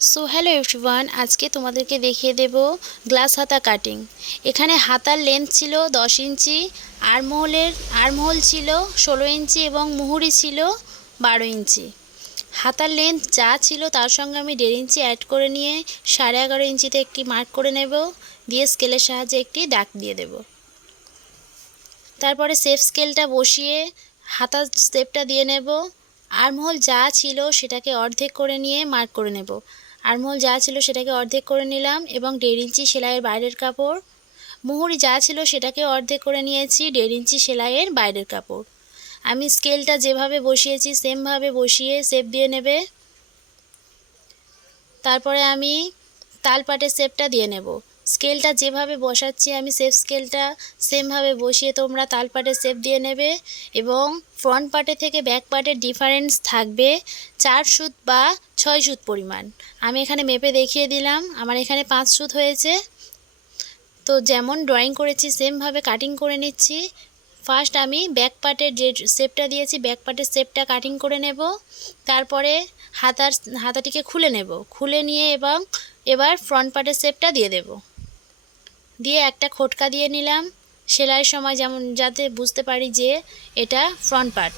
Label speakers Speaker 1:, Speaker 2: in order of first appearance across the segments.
Speaker 1: So hello everyone আজকে তোমাদেরকে দেখিয়ে দেব গ্লাস হাতা কাটিং এখানে হাতার লেন্থ ছিল দশ ইঞ্চি, আরমহলের, আরমহল ছিল ষোলো ইঞ্চি এবং মুহুরি ছিল বারো ইঞ্চি। হাতার লেন্থ যা ছিল তার সঙ্গে আমি দেড় ইঞ্চি অ্যাড করে নিয়ে সাড়ে এগারো ইঞ্চিতে একটি মার্ক করে নেব, দিয়ে স্কেলের সাহায্যে একটি দাগ দিয়ে দেব। তারপরে সেফ স্কেলটা বসিয়ে হাতার স্টেপটা দিয়ে নেব। আরমহল যা ছিল সেটাকে অর্ধেক করে নিয়ে মার্ক করে নেব। আরমহল যা ছিল সেটাকে অর্ধেক করে নিলাম এবং দেড় ইঞ্চি সেলাইয়ের বাইরের কাপড়। মুহুরি যা ছিল সেটাকে অর্ধেক করে নিয়েছি দেড় ইঞ্চি সেলাইয়ের বাইরের কাপড়। আমি স্কেলটা যেভাবে বসিয়েছি, সেমভাবে বসিয়ে সেপ দিয়ে নেবে। তারপরে আমি তালপাটের সেপটা দিয়ে নেব। স্কেলটা যেভাবে বসাচ্ছি, আমি সেফ স্কেলটা সেমভাবে বসিয়ে তোমরা তালপাটের শেপ দিয়ে নেবে এবং ফ্রন্ট পার্টে থেকে ব্যাক পার্টের ডিফারেন্স থাকবে চার সুত বা ছয় সুত পরিমাণ। আমি এখানে মেপে দেখিয়ে দিলাম, আমার এখানে পাঁচ সুত হয়েছে। তো যেমন ড্রয়িং করেছি সেমভাবে কাটিং করে নিচ্ছি। ফার্স্ট আমি ব্যাক পার্টের যে শেপটা দিয়েছি ব্যাক পার্টের শেপটা কাটিং করে নেব। তারপরে হাতার, হাতাটিকে খুলে নেব। খুলে নিয়ে এবং এবার ফ্রন্ট পার্টের শেপটা দিয়ে দেব। দিয়ে একটা খোটকা দিয়ে নিলাম। সেলাইয়ের সময় যেমন, যাতে বুঝতে পারি যে এটা ফ্রন্ট পার্ট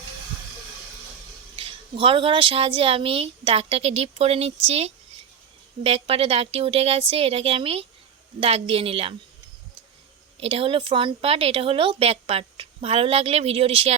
Speaker 1: ঘর ঘরার সাহায্যে আমি দাগটাকে ডিপ করে নিচ্ছি। ব্যাক পার্টে দাগটি উঠে গেছে, এটাকে আমি দাগ দিয়ে নিলাম। এটা হলো ফ্রন্ট পার্ট এটা হলো ব্যাক পার্ট ভালো লাগলে ভিডিওটি শেয়ার